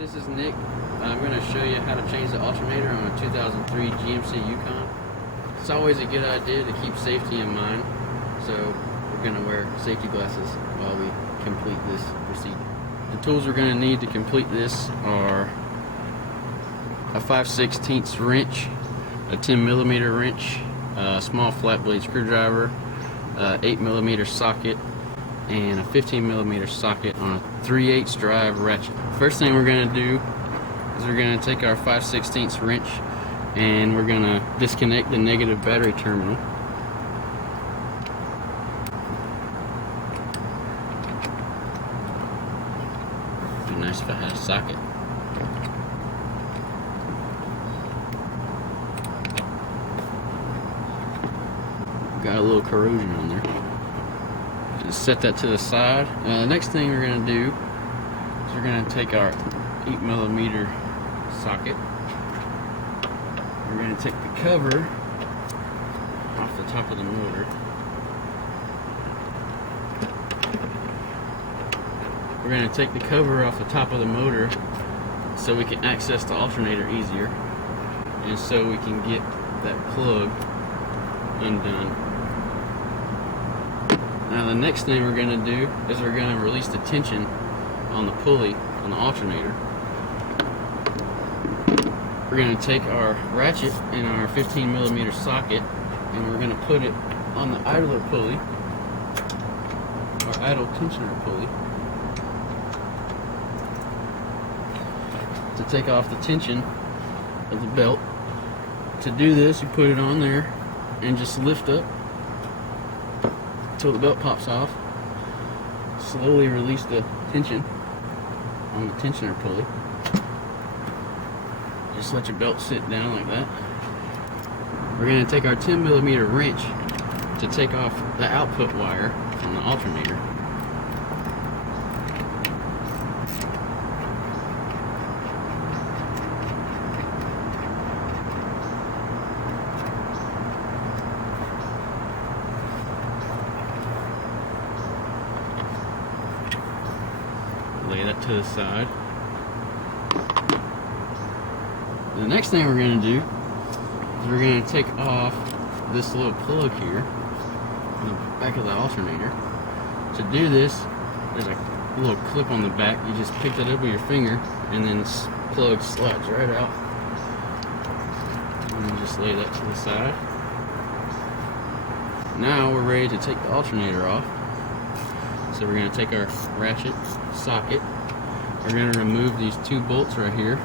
This is Nick. I'm going to show you how to change the alternator on a 2003 GMC Yukon. It's always a good idea to keep safety in mind, so we're going to wear safety glasses while we complete this procedure. The tools we're going to need to complete this are a 5/16 wrench, a 10mm wrench, a small flat blade screwdriver, 8mm socket, and a 15mm socket on a 3/8 drive ratchet. First thing we're going to do is we're going to take our 5/16 wrench and we're going to disconnect the negative battery terminal. It'd be nice if I had a socket. Got a little corrosion on there. Just set that to the side. The next thing we're going to do is we're going to take our 8mm socket. We're going to take the cover off the top of the motor. We're going to take the cover off the top of the motor so we can access the alternator easier, and so we can get that plug undone. Now the next thing we're going to do is we're going to release the tension on the pulley on the alternator. We're going to take our ratchet and our 15mm socket and we're going to put it on the idler pulley, our idle tensioner pulley, to take off the tension of the belt. To do this, you put it on there and just lift up until the belt pops off. Slowly release the tension on the tensioner pulley. Just let your belt sit down like that. We're going to take our 10mm wrench to take off the output wire from the alternator. Lay that to the side. The next thing we're going to do is we're going to take off this little plug here on the back of the alternator. To do this, there's a little clip on the back. You just pick that up with your finger and then this plug slides right out. And then just lay that to the side. Now we're ready to take the alternator off. So we're going to take our ratchet socket. We're going to remove these two bolts right here.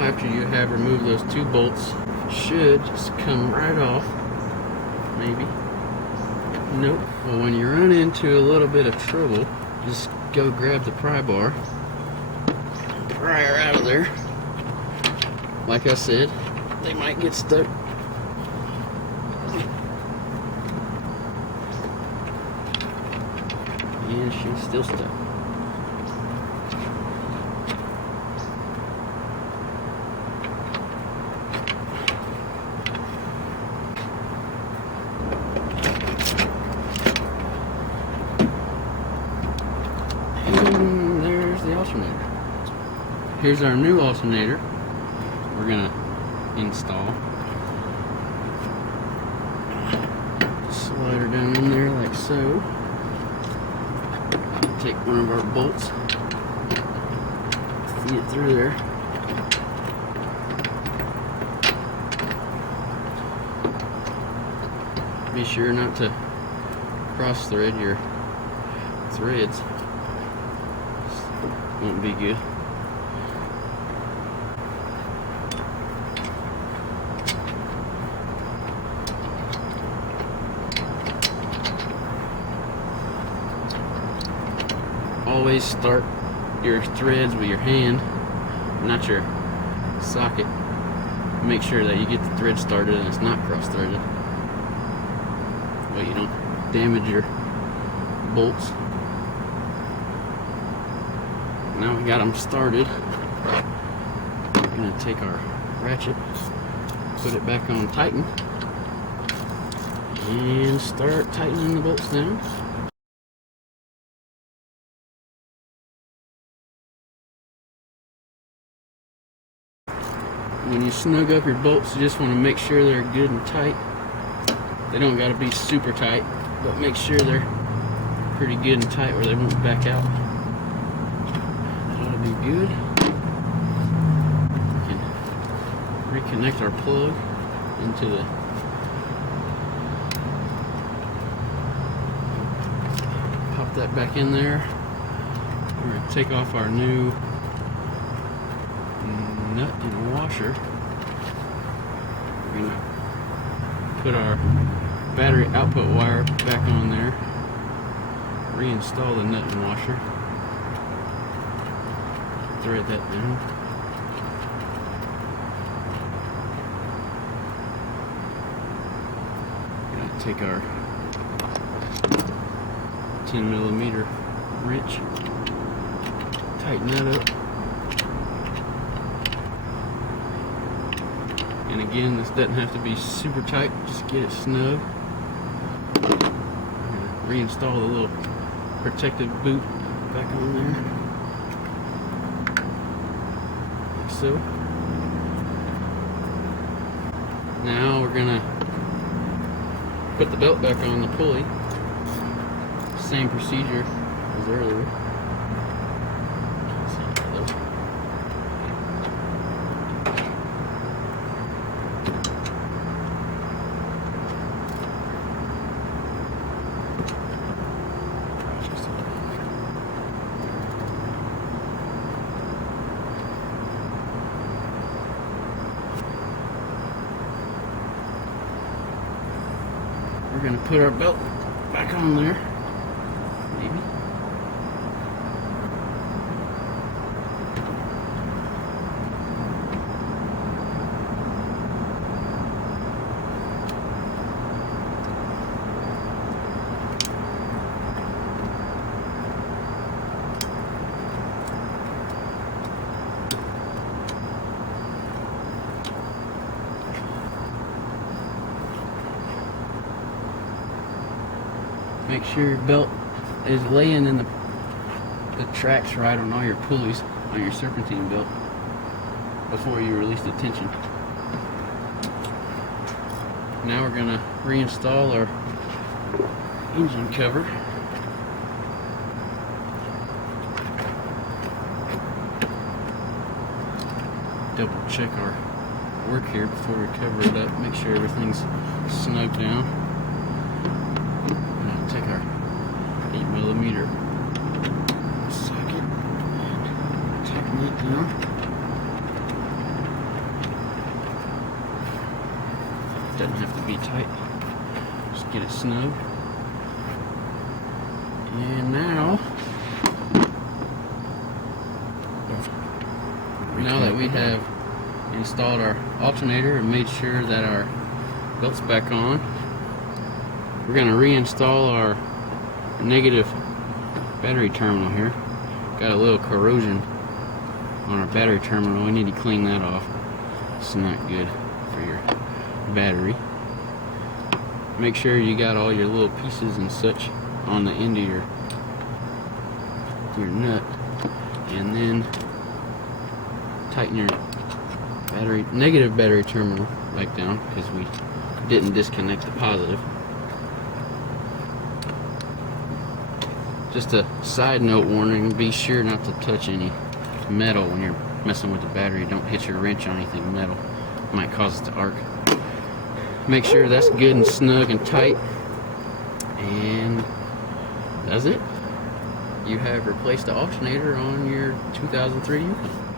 After you have removed those two bolts, it should just come right off. Maybe. Nope. Well, when you run into a little bit of trouble, just go grab the pry bar, pry her out of there. Like I said, they might get stuck. And she's still stuck. And there's the alternator. Here's our new alternator we're gonna install. Just slide her down in there like so. Take one of our bolts, feed it through there. Be sure not to cross thread your threads. Won't be good. always start your threads with your hand, not your socket. Make sure that you get the thread started and it's not cross-threaded, but you don't damage your bolts. Now we got them started. We're gonna take our ratchet, put it back on tighten, and start tightening the bolts down. When you snug up your bolts, you just want to make sure they're good and tight. They don't got to be super tight, but make sure they're pretty good and tight where they won't back out. That'll be good. We can reconnect our plug into the pop that back in there. We're going to take off our new nut and washer. We're going to put our battery output wire back on there, reinstall the nut and washer, thread that down. We're going to take our 10mm wrench, tighten that up. And again, this doesn't have to be super tight, just get it snug. Reinstall the little protective boot back on there, like so. Now we're gonna put the belt back on the pulley. Same procedure as earlier. We're going to put our belt back on there, maybe. Make sure your belt is laying in the tracks right on all your pulleys on your serpentine belt before you release the tension. Now we're going to reinstall our engine cover. Double check our work here before we cover it up. Make sure everything's snug down. Take our 8mm socket and tighten it down. Doesn't have to be tight, just get it snug. And now that we have installed our alternator and made sure that our belt's back on, we're going to reinstall our negative battery terminal here. Got a little corrosion on our battery terminal. We need to clean that off. It's not good for your battery. Make sure you got all your little pieces and such on the end of your nut, and then tighten your negative battery terminal back down because we didn't disconnect the positive. Just a side note warning, be sure not to touch any metal when you're messing with the battery. Don't hit your wrench on anything metal. It might cause it to arc. Make sure that's good and snug and tight. And that's it. You have replaced the alternator on your 2003 Yukon.